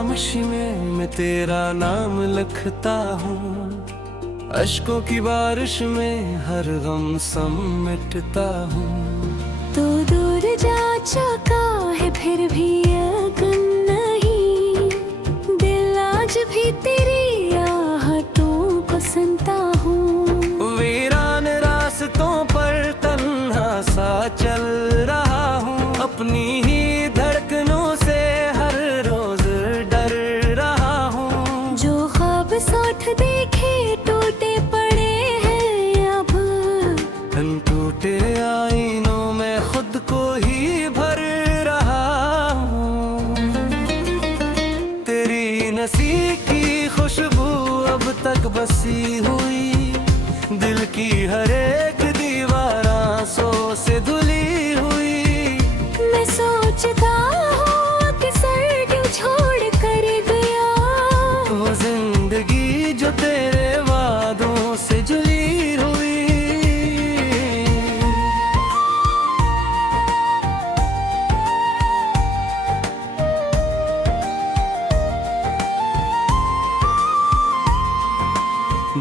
खामोशी में तेरा नाम लिखता हूँ। अश्कों की बारिश में हर गम समेटता हूँ। तो दूर जा चुका है फिर भी यकीन नहीं, दिल आज भी तेरी आहटों को सुनता हूँ। वीरान रास्तों पर तन्हा सा चल रहा हूँ, अपनी ही धड़कनों से हर रोज डर रहा हूँ। जो ख्वाब साथ देखे टूटे पड़े हैं अब, इन टूटे आईनों में खुद को ही भर रहा हूँ। तेरी नसी की खुशबू अब तक बसी हुई, दिल की हर एक दीवार आंसू से धुली हुई। मैं सोचता हूँ अक्सर क्यों छोड़ कर गया, वो जिंदगी जो तेरे वादों से जुड़ी हुई।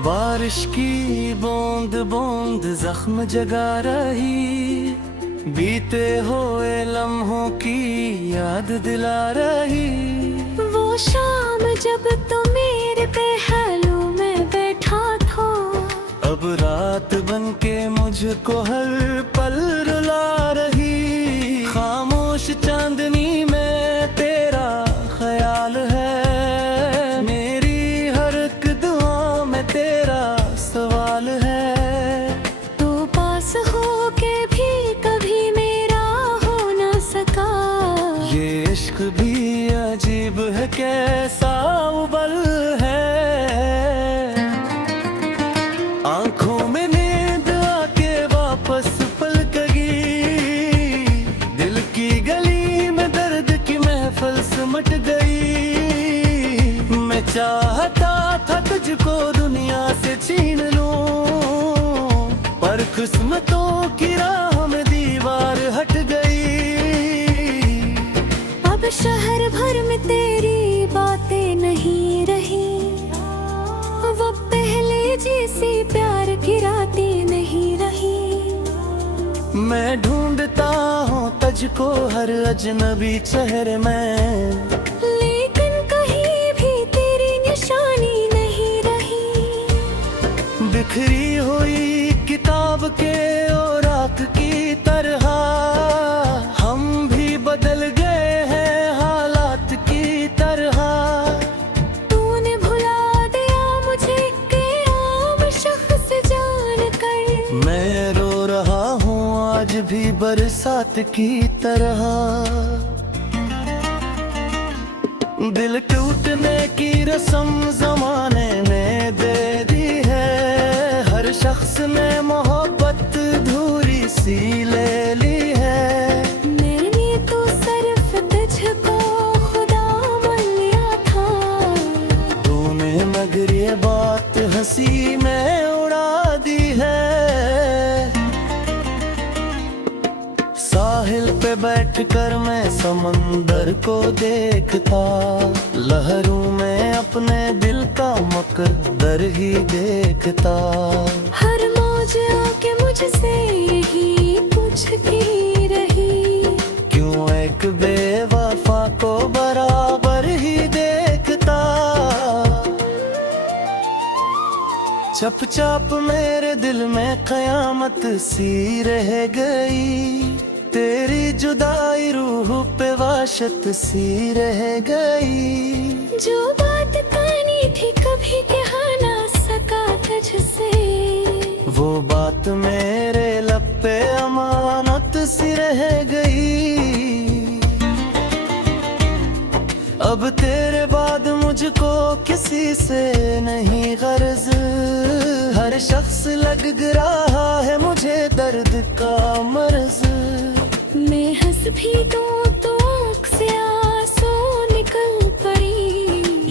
बारिश की बूंद बूंद जख्म जगा रही, बीते हुए लम्हों की याद दिला रही। वो शाम जब तो मेरे पहलू में बैठा था, अब रात बन के मुझको हर पल रुला रही। खामोश चांदनी में तेरा ख्याल है, मेरी हर एक दुआ में तेरा सवाल है। तो पास हो के भी कभी मेरा हो न सका, ये इश्क भी अजीब है कैसा उबल है। आंखों में नींद आके वापस पलक गई, दिल की गली में दर्द की महफिल सिमट गई। मैं चाहता था तुझको दुनिया से छीन लूं, पर किस्मतों की राह में दीवार हट गई। अब शहर भर में तेरी बातें नहीं रही, वो पहले जैसी प्यार की रातें नहीं रही। मैं ढूंढता हूँ तुझको हर अजनबी चेहरे में, लेकिन कहीं भी तेरी निशानी नहीं रही। बिखरी हुई किताब के औरात की तरह हम भी बदल गए हैं हालात की तरह। तूने भुला दिया मुझे कि आम शख्स जान कर, मैं रो रहा हूँ आज भी बरसात की तरह। दिल टूटने की रस्म जमाने ने दे दी है, हर शख्स ने मोहब्बत धूरी सी ले ली है। मैंने तो सिर्फ तुझको खुदा मान लिया था, तूने मगर ये बात हंसी में उड़ा दी है। साहिल पे बैठकर मैं समंदर को देखता, लहरों में अपने दिल का मकदर ही देखता। हर मौज आके मुझसे यही पूछती रही, क्यों एक बेवफा को बराबर ही देखता। चुपचाप मेरे दिल में कयामत सी रह गई, तेरी जुदाई रूह पे वाशत सी रह गई। जो बात करनी थी कभी कह ना सका तुझसे, वो बात मेरे लब पे अमानत सी रह गई। अब तेरे बाद मुझको किसी से नहीं गर्ज, हर शख्स लग रहा है मुझे दर्द का मर्ज। मैं हंस भी दूं तो आँख से आंसू निकल पड़ी,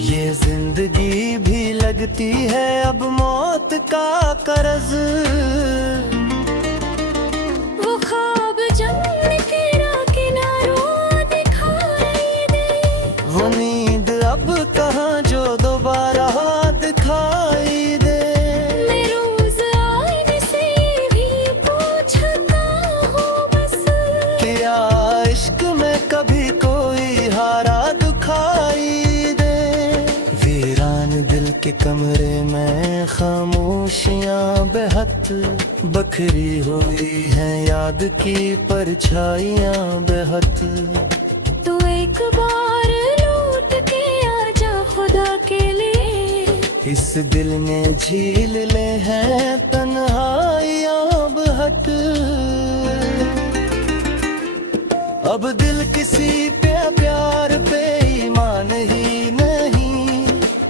ये जिंदगी भी लगती है अब मौत का कर्ज। वो ख्वाब जब तेरा किनारों दिखाई दे, वो नींद अब कमरे में खामोशियां बेहद बखरी हुई हैं, याद की परछाइयां बेहद। तो एक बार लौट के आजा खुदा के लिए, इस दिल ने झील ले हैं तन्हाइयां बेहद। अब दिल किसी पे प्यार पे ईमान ही नहीं,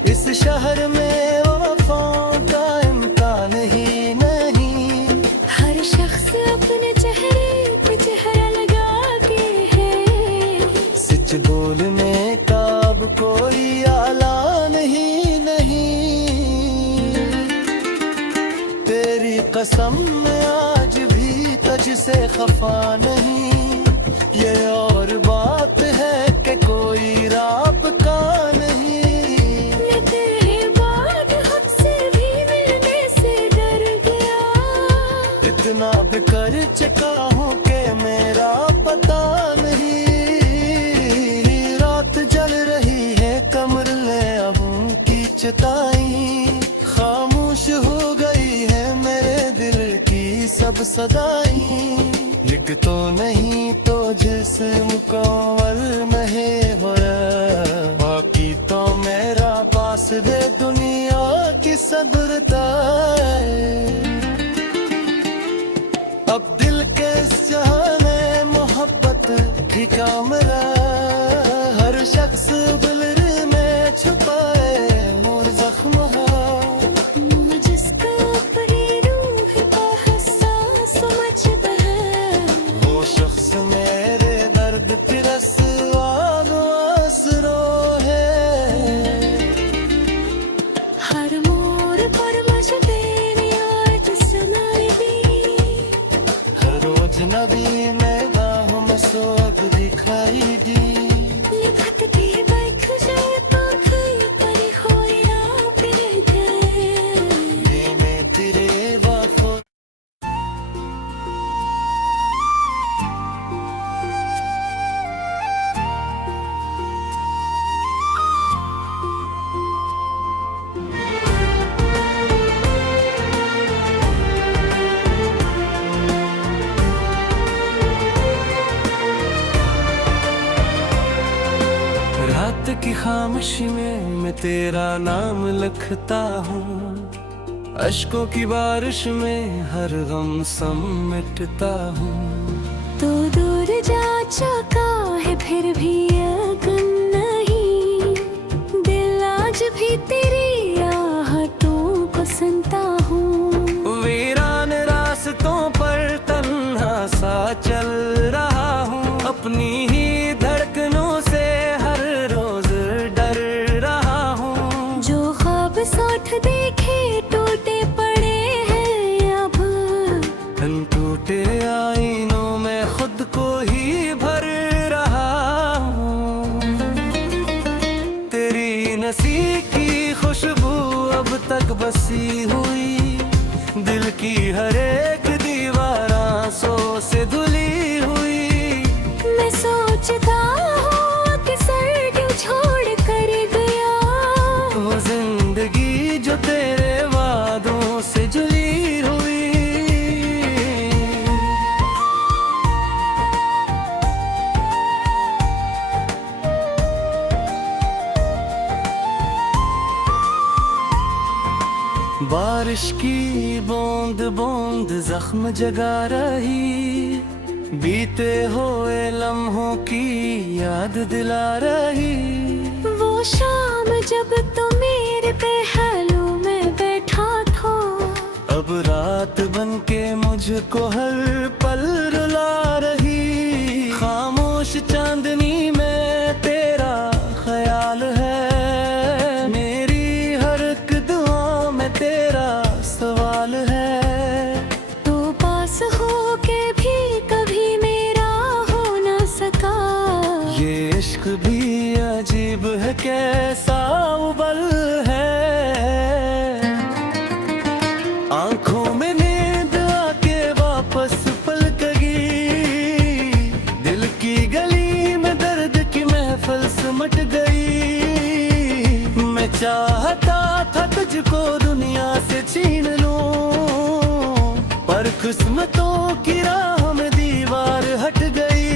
इस शहर में वफाओं का इम्कान ही नहीं। हर शख्स अपने चेहरे पे चेहरा लगा के है, सच बोलने का अब कोई आलान ही नहीं। तेरी कसम मैं आज भी तुझसे खफा नहीं, ये और बात है कि कोई राबता नहीं। मैं तेरे बाद हमसे भी मिलने से डर गया, इतना बिकर चुका हूँ कि मेरा पता नहीं। रात जल रही है कमर में अब उनकी चिताई, खामोश हो गई है मेरे दिल की सब सदाई। एक तो नहीं तो जिस्म मुकम्मल नहीं होया, बाकी तो मेरा पास दे दुनिया की सब्रता है। अब दिल के इस जहां में मोहब्बत की कामरा, हर शख्स दिल में छुपाए और जख्म मुझ जिसका अपनी रूह का हसास समझता है, वो शख्स मेरे दर्द की रस्वा आसरो है। हर मोड़ पर मुझे तेरी आवाज़ सुनाई दी, हर रोज नबी में बाहों में सोग दिखाई दी। लिखत की बैठ जाए पाख पर होई ना फिर जाए, ये मैं तेरे वफा रात की खामोशी में मैं तेरा नाम लिखता हूँ, अश्कों की बारिश में हर गम समेटता हूँ। तो दूर जा चुका है फिर भी अगन नहीं, दिल आज भी तेरी आहटों को सुनता हूँ। वीरान रास्तों पर तन्हा सा चल रहा हूँ, अपनी ही धड़कनों से हर रोज डर रहा हूँ। जो ख्वाब साथ देखे टूटे पड़े हैं अब, इन टूटे आईनों में खुद को ही भर रहा हूँ। तेरी नसी की खुशबू अब तक बसी हुई, दिल की हर एक दीवार आंसू से धुली हुई। मैं सोचता हूँ कि सर क्यों छोड़ कर गया, वो जिंदगी जो तेरे वादों से जुड़ी हुई। बारिश की बूंद बूंद जख्म जगा रही, बीते हुए लम्हों की याद दिला रही। वो शाम जब तो मेरे पहलू में बैठा था, अब रात बन के मुझको हर पल रुला रही। खामोश चांदनी में तेरा ख्याल है, मेरी हर एक दुआ में तेरा सवाल है। तो पास हो के भी कभी मेरा हो न सका, ये इश्क भी अजीब है कैसा उबल है। आंखों में नींद आके वापस पलक गई, हर किस्मतों की राह में दीवार हट गई।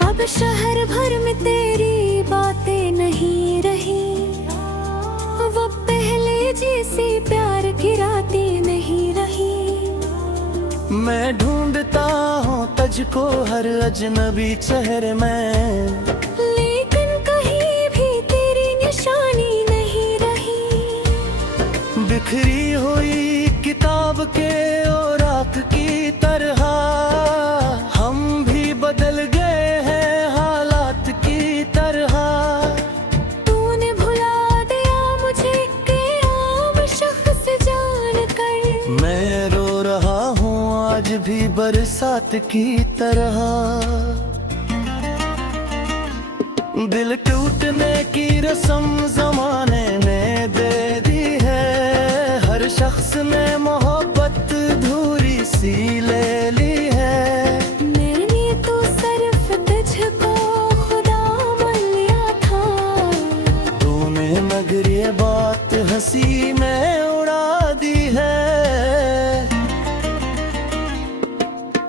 अब शहर भर में तेरी बातें नहीं रही, वो पहले जैसी प्यार की रातें नहीं रही। मैं ढूंढता हूँ तुझको हर अजनबी चेहरे में, लेकिन कहीं भी तेरी निशानी नहीं रही। बिखरी हुई किताब के औरात की तरह हम भी बदल गए हैं हालात की तरह। तूने भुला दिया मुझे कि आम शख्स जान कर। मैं रो रहा हूँ आज भी बरसात की तरह। दिल टूटने की रस्म जमाने ने दे दी है, हर शख्स ने मोहब्बत धूरी सी ले ली है। मैंने तो सिर्फ तुझको खुदा मान लिया था, तूने मगर ये बात हंसी में उड़ा दी है।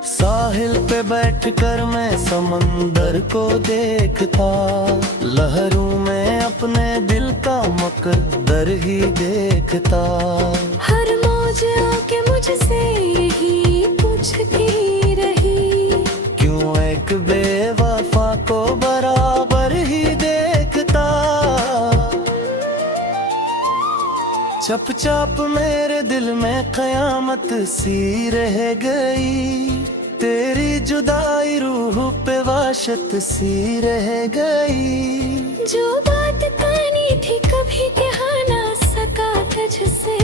साहिल पे बैठकर मैं समंदर को देखता, लहरों में अपने दिल का मकद्दर ही देखता। हर मौज आके मुझसे यही पूछती रही, क्यों एक बेवफा को बराबर ही देखता। चुपचाप मेरे दिल में कयामत सी रह गई, तेरी जुदाई रूह पे वाशत सी रह गई। जो बात करनी थी कभी कह ना सका तुझसे,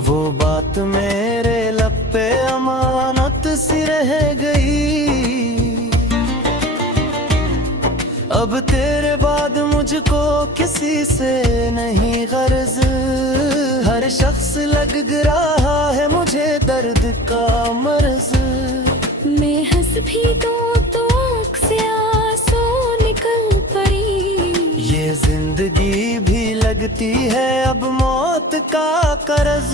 वो बात मेरे लब पे अमानत सी रह गई। अब तेरे बाद मुझको किसी से नहीं गर्ज, हर शख्स लग रहा है मुझे दर्द का मर्ज। मैं हंस भी दूं तो आँख से आंसू निकल पड़ी, ये जिंदगी भी लगती है अब मौत का कर्ज।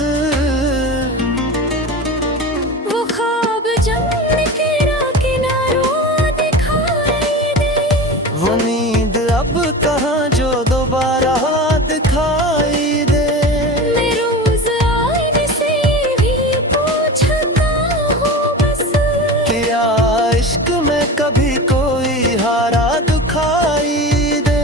वो ख्वाब जमने तेरा किनारों दिखाई दे, वो नींद अब कहाँ जो दोबारा दिखाई दे। मैं रोज आईने से भी पूछता हूँ बस, क्या इश्क में कभी कोई हारा दिखाई दे।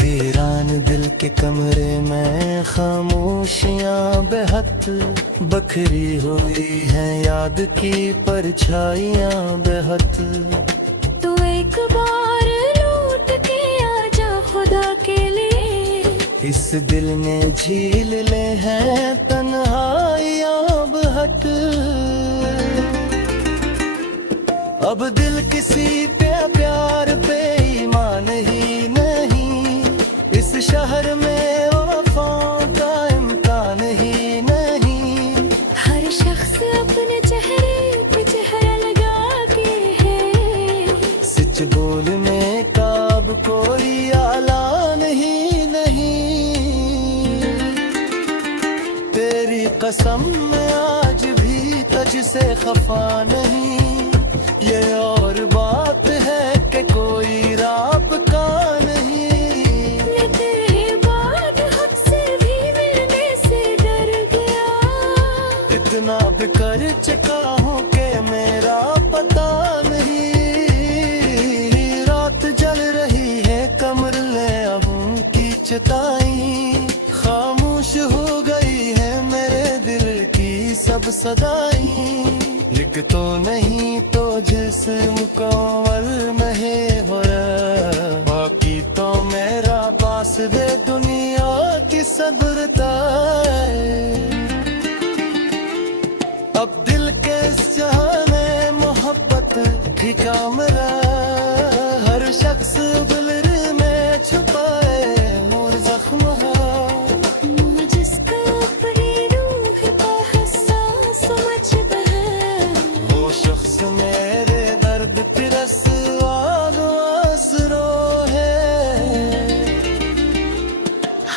वीरान दिल के कमरे में खामोशियाँ बेहद बखरी हुई हैं, याद की परछाइयाँ बेहद। तू एक बार लौट के आजा खुदा के लिए, इस दिल ने झील ले हैं तन्हाइयाँ बेहद। अब दिल किसी पे प्यार पे ईमान ही नहीं, इस शहर में वफाओं का इम्कान ही नहीं। हर शख्स अपने चेहरे पे चेहरा लगा के है, सच बोलने का अब कोई आलान ही नहीं। तेरी कसम मैं आज भी तुझसे खफा नहीं, ये और बात है कि कोई राबता नहीं। मैं तेरे बाद हद से भी मिलने से डर गया, इतना बिकर चुका हूँ कि मेरा पता नहीं। रात जल रही है कमर में अब की चिताई, खामोश हो गई है मेरे दिल की सब सदाई। लिख तो नहीं तो जिस्म मुकम्मल नहीं होया, बाकी तो मेरा पास दे दुनिया की सब्रता है। अब दिल के इस जहां में मोहब्बत की कामरा, हर शख्स दिल में छुपाए और जख्म मुझ जिसका अपनी रूह का हसास समझता है, वो शख्स मेरे दर्द तिरस आसरो है।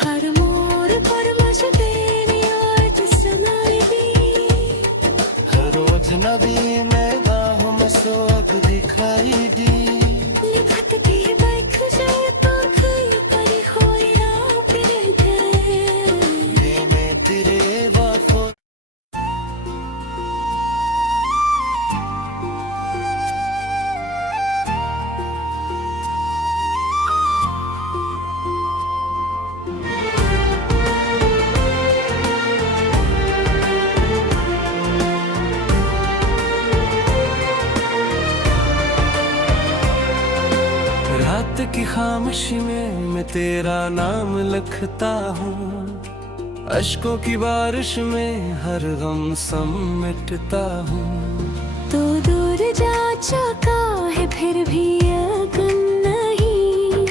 हर मोड़ पर मुझे तेरी याद सुना अजनबी निगाहों में सोग दिखाई दी। लिखत की बैठ जाए पाखी पर होया फिर गए मैंने तेरे वफा रात की खामोशी में मैं तेरा नाम लिखता हूँ। अश्कों की बारिश में हर गम समेटता हूँ। तो दूर जा चुका है फिर भी यकीन नहीं,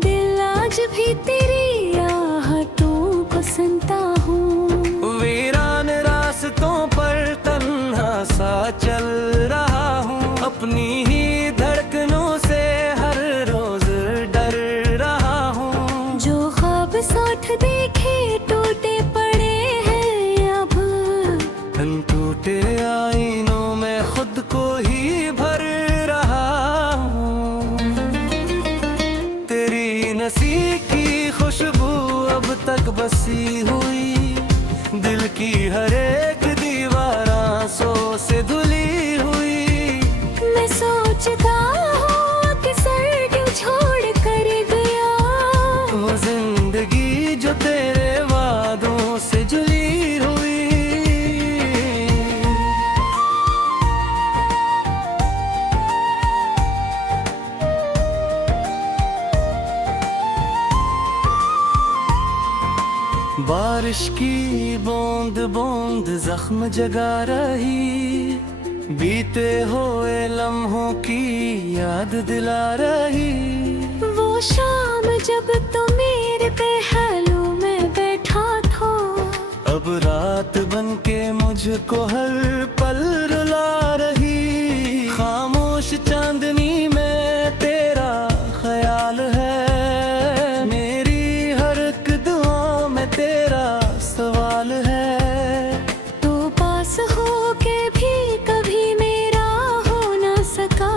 दिल आज भी तेरी आहटों को सुनता हूँ। वीरान रास्तों पर तन्हा सा चल रहा हूँ। अपनी ही धड़कनों से हर रोज डर रहा हूँ। जो ख्वाब सोच देखे टूटे पड़े हैं अब, इन टूटे आईनों में खुद को ही भर रहा हूँ। तेरी नसी की खुशबू अब तक बसी हुई, दिल की हर एक दीवार आंसू से धुली हुई। मैं सोचता हूँ अक्सर क्यों छोड़ कर गया, वो जिंदगी जो तेरे वादों से जुड़ी हुई। बारिश की बूंद बूंद जख्म जगा रही, बीते हुए लम्हों की याद दिला रही। वो शाम जब तो मेरे पहलू में बैठा था, अब रात बन के मुझको हर पल रुला रही। खामोश चांदनी में तेरा ख्याल है, मेरी हर एक दुआ में तेरा सवाल है। तो पास हो के भी कभी मेरा हो ना सका,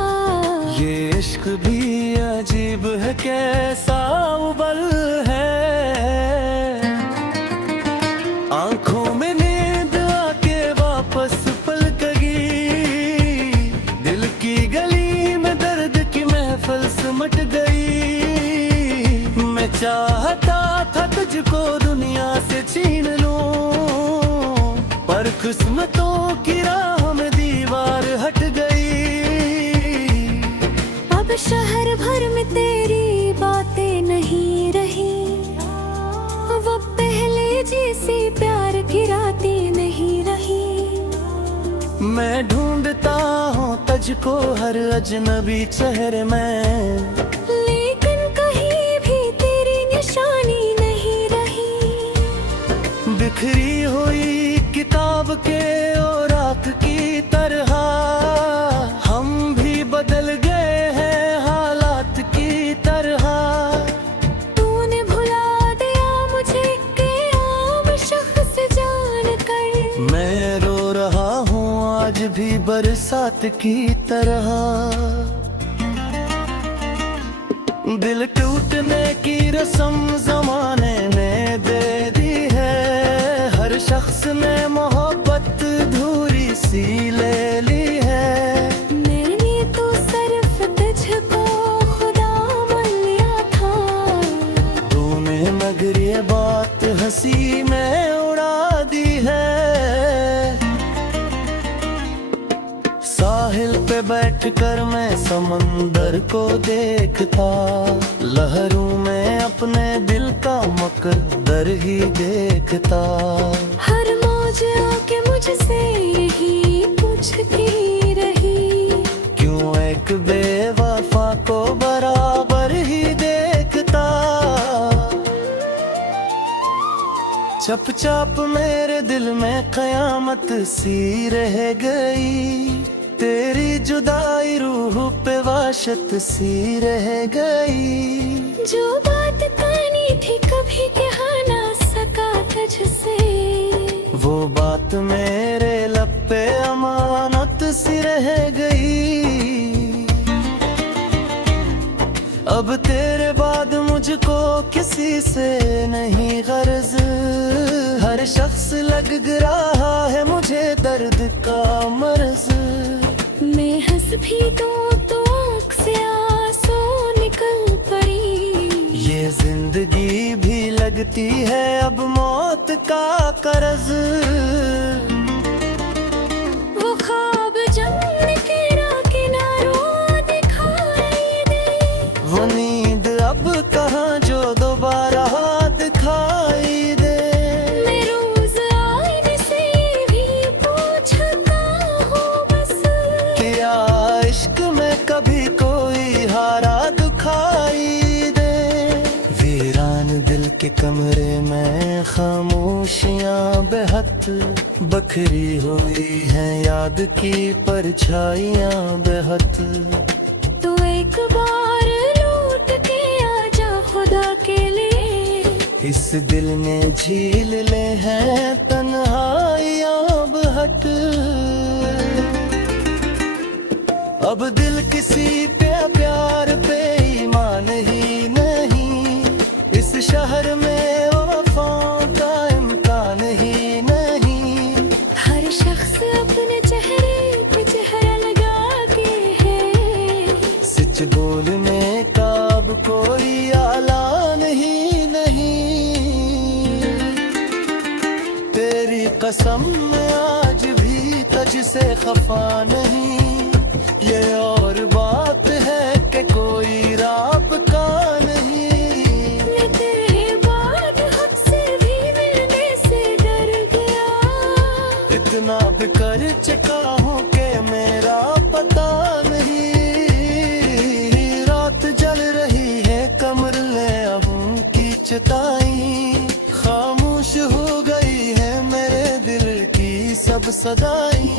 ये इश्क भी अजीब है कैसा उबल है। आंखों में नींद आके वापस पलक गई, दिल की गली में दर्द की महफिल सिमट गई। मैं चाहता था तुझको दुनिया से छीन लूं, पर किस्मतों की राह में दीवार हट गई। अब शहर भर में तेरी बातें नहीं रही, वो पहले जैसी प्यार की रातें नहीं रही। मैं ढूंढता हूँ तुझको हर अजनबी चेहरे में, लेकिन कहीं भी तेरी निशानी नहीं रही। बिखरी हुई किताब के औरात की तरह हम भी बदल गए हैं हालात की तरह। तूने भुला दिया मुझे कि आम शख्स जान कर, मैं रो रहा हूँ आज भी बरसात की तरह। दिल टूटने की रस्म जमाने ने दे दी है, हर शख्स ने मोहब्बत धूरी सी ले ली है। मैंने तो सिर्फ तुझको खुदा मान लिया था, तूने मगर ये बात हंसी में उड़ा दी है। साहिल पे बैठकर मैं समंदर को देखता, लहरों में अपने दिल का मकद्दर ही देखता। हर मौज आके मुझसे यही पूछती रही, क्यों एक बेवफा को बराबर ही देखता। चप चाप मेरे दिल में कयामत सी रह गई, तेरी जुदाई रूह पे वाशत सी रह गई। जो बात कहनी थी कभी कह ना सका तुझसे, वो बात मेरे लब पे अमाना सी रह गई। अब तेरे बाद मुझको किसी से नहीं गर्ज, हर शख्स लग रहा है मुझे दर्द का मर्ज। मैं हंस भी दूं तो आँख से आंसू निकल पड़ी। ये जिंदगी भी लगती है अब मौत का कर्ज। वो ख्वाब जमने तेरा किनारों दिखाई दे, वो नींद अब कहाँ जो दोबारा दिखाई दे। मैं रोज आईने से भी पूछता हूँ बस, क्या इश्क में कभी कोई हारा दिखाई दे। वीरान दिल के कमरे में खामोशियाँ बेहद बखरी हुई हैं, याद की परछाइयाँ बेहद। तो एक बार लौट के आजा खुदा के लिए। इस दिल ने झील ले हैं तन्हाइयाँ बेहद। अब दिल किसी पे प्यार पे ईमान ही नहीं, इस शहर में वफाओं का इम्कान ही नहीं। हर शख्स अपने चेहरे पे चेहरा लगा के है, सच बोलने का अब कोई आलान ही नहीं। तेरी कसम मैं आज भी तुझसे खफा नहीं। ये और बात है कि कोई राबता नहीं। मैं तेरे बाद हद से भी मिलने से डर गया। इतना भी कर चुका हूँ कि मेरा पता नहीं। रात जल रही है कमर में अब की चिताई, खामोश हो गई है मेरे दिल की सब सदाई।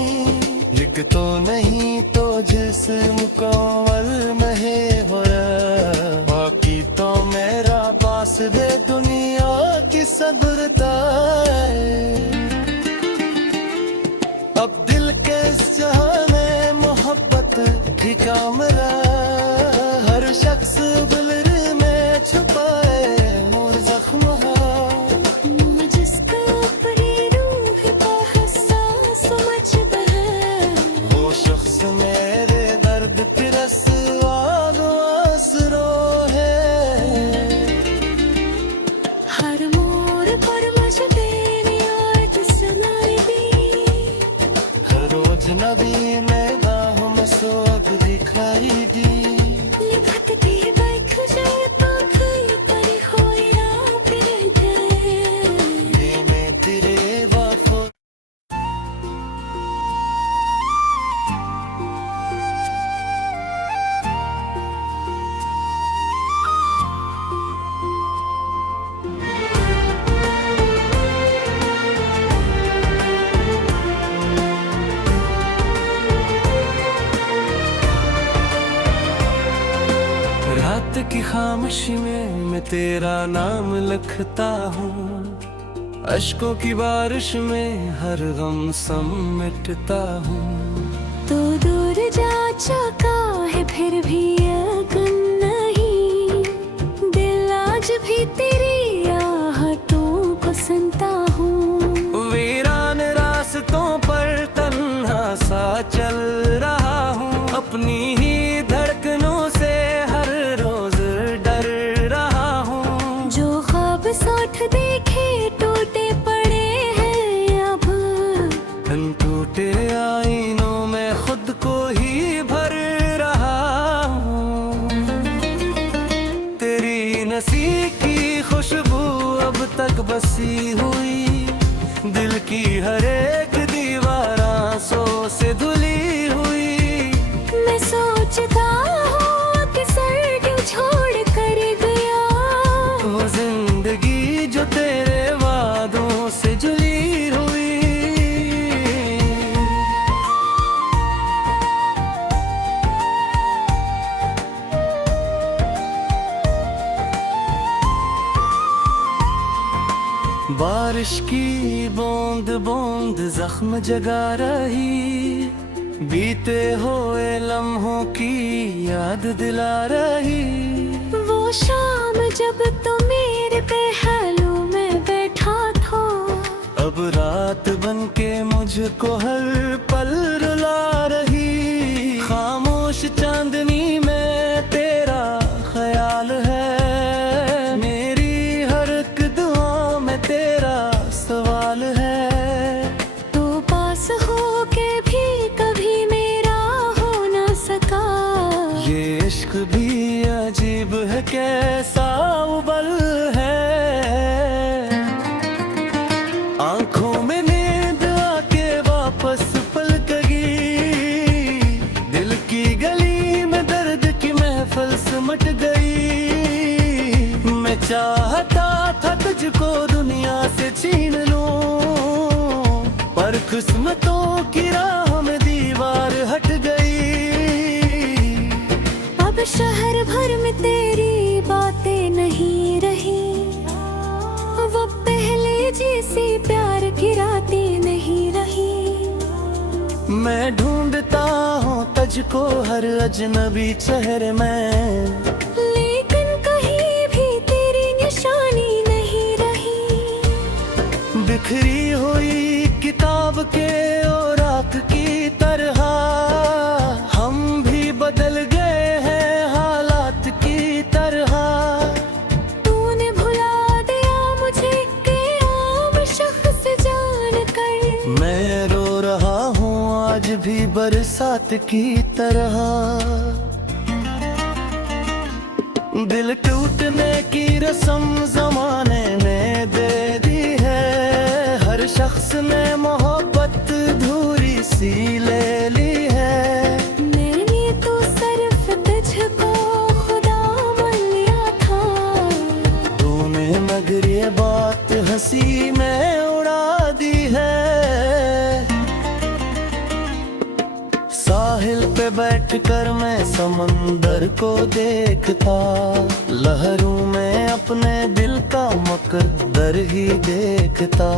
लिख तो नहीं तो जिस्म मुकम्मल में हो रहा, बाकी तो मेरा पास दे दुनिया की सब्रता है। अब दिल के इस जहां में मोहब्बत की कामरा, हर शख्स दिल में छुपाए और जख्म मुँह जिसका अपनी रूह का हसास समझता है, वो शख्स मेरे दर्द की आसरो है। हर मोड़ पर मुझे तेरी याद सुनाई दी। हर रोज नबी में गाहों में सोग दिखाई दी। लिखत की बैठ जाए पाखी पर होई रात रह जाए। ये मैं तेरे वफा रात की खामोशी में मैं तेरा नाम लिखता हूँ। अश्कों की बारिश में हर गम समेटता हूँ। तो दूर जा चुका है फिर भी यकीन नहीं, दिल आज भी तेरी आहटों को सुनता हूँ। वीरान रास्तों पर तन्हा सा चल रहा हूँ, अपनी ही धड़कनों से हर रोज डर रहा हूँ। जो ख्वाब साथ देखे टूटे पड़े हैं अब, इन टूटे आईनों में खुद को ही भर रहा हूँ। तेरी नसी की खुशबू अब तक बसी हुई, दिल की हर एक दीवार आंसू से धुली हुई। मैं सोचता हूँ कि सर क्यों छोड़ कर गया। वो जिंदगी जो तेरे वादों से जुड़ी हुई। बारिश की बूंद बूंद जख्म जगा रही, बीते हुए लम्हों की याद दिला रही। वो शाम जब तो मेरे पहलू में बैठा था, अब रात बन के मुझको हर पल रुला रही। खामोश चांदनी में तेरा ख्याल है, मेरी हर एक दुआ में तेरा सवाल है। तो पास हो के भी कभी मेरा हो ना सका। ये इश्क भी अजीब है, कैसा उबल है। आंखों में नींद आके वापस पलक गई, दिल की गली में दर्द की महफिल सिमट गई। मैं चाहता था तुझको दुनिया से छीन लूं, पर किस्मतों की राह में दीवार हट गई। अब शहर भर में तेरी बातें नहीं रही, वो पहले जैसी प्यार की रातें नहीं रही। मैं ढूंढता हूँ तुझको हर अजनबी चेहरे में, लेकिन कहीं भी तेरी निशानी नहीं रही। बिखरी हुई किताब के औरात की तरह हम भी बदल गए हैं हालात की तरह। तूने भुला दिया मुझे कि आम शख्स जानकर। मैं रो रहा हूँ आज भी बरसात की तरह। दिल टूटने की रस्म जमाने ने दे दी है, हर शख्स ने मोहब्बत धूरी सी ले ली है। मैंने तो सिर्फ तुझको खुदा मान लिया था, तूने मगर ये बात हंसी में उड़ा दी है। साहिल पे बैठकर मैं समंदर को देखता, लहरों में अपने दिल का मकद्दर ही देखता।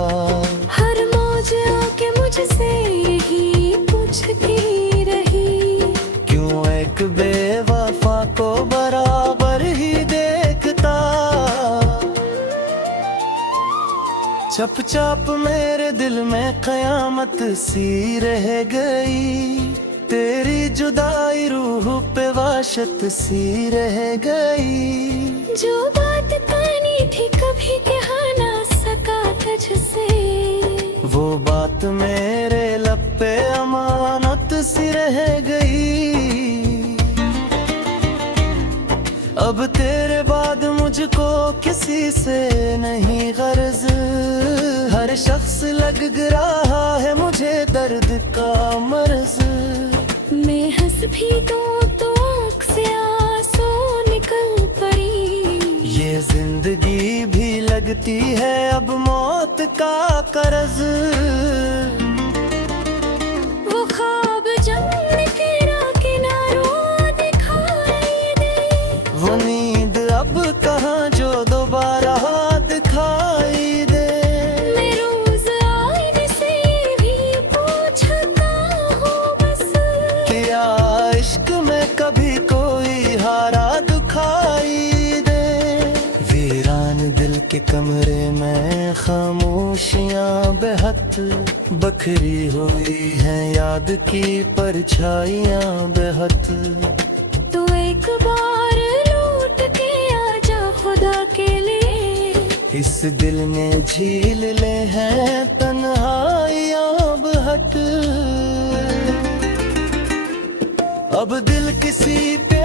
हर मौज आके मुझसे यही पूछती रही, क्यों एक बेवफा को बराबर ही देखता। चुपचाप मेरे दिल में कयामत सी रह गई, तेरी जुदाई रूह पे वाशत सी रह गई। जो बात कहनी थी कभी कह ना सका तुझसे, वो बात मेरे लब पे अमानत सी रह गई। अब तेरे बाद मुझको किसी से नहीं गर्ज, हर शख्स लग रहा है मुझे दर्द का मर्ज। मैं हंस भी दूं तो आँख से आंसू निकल पड़ी। ये जिंदगी भी लगती है अब मौत का कर्ज। वो ख्वाब जमने किनारों दिखाई दे, वो नींद अब कहाँ जो दोबारा दिखाई दे। मैं रोज आईने से भी पूछता हूँ बस, क्या इश्क में कभी कोई हारा दिखाई दे। वीरान दिल के कमरे में खामोशियाँ बेहद बखरी हुई हैं, याद की परछाइयाँ बेहद। तो एक बार लौट के आजा खुदा के लिए, इस दिल ने झील ले हैं तन्हाइयाँ बेहद। अब दिल किसी पे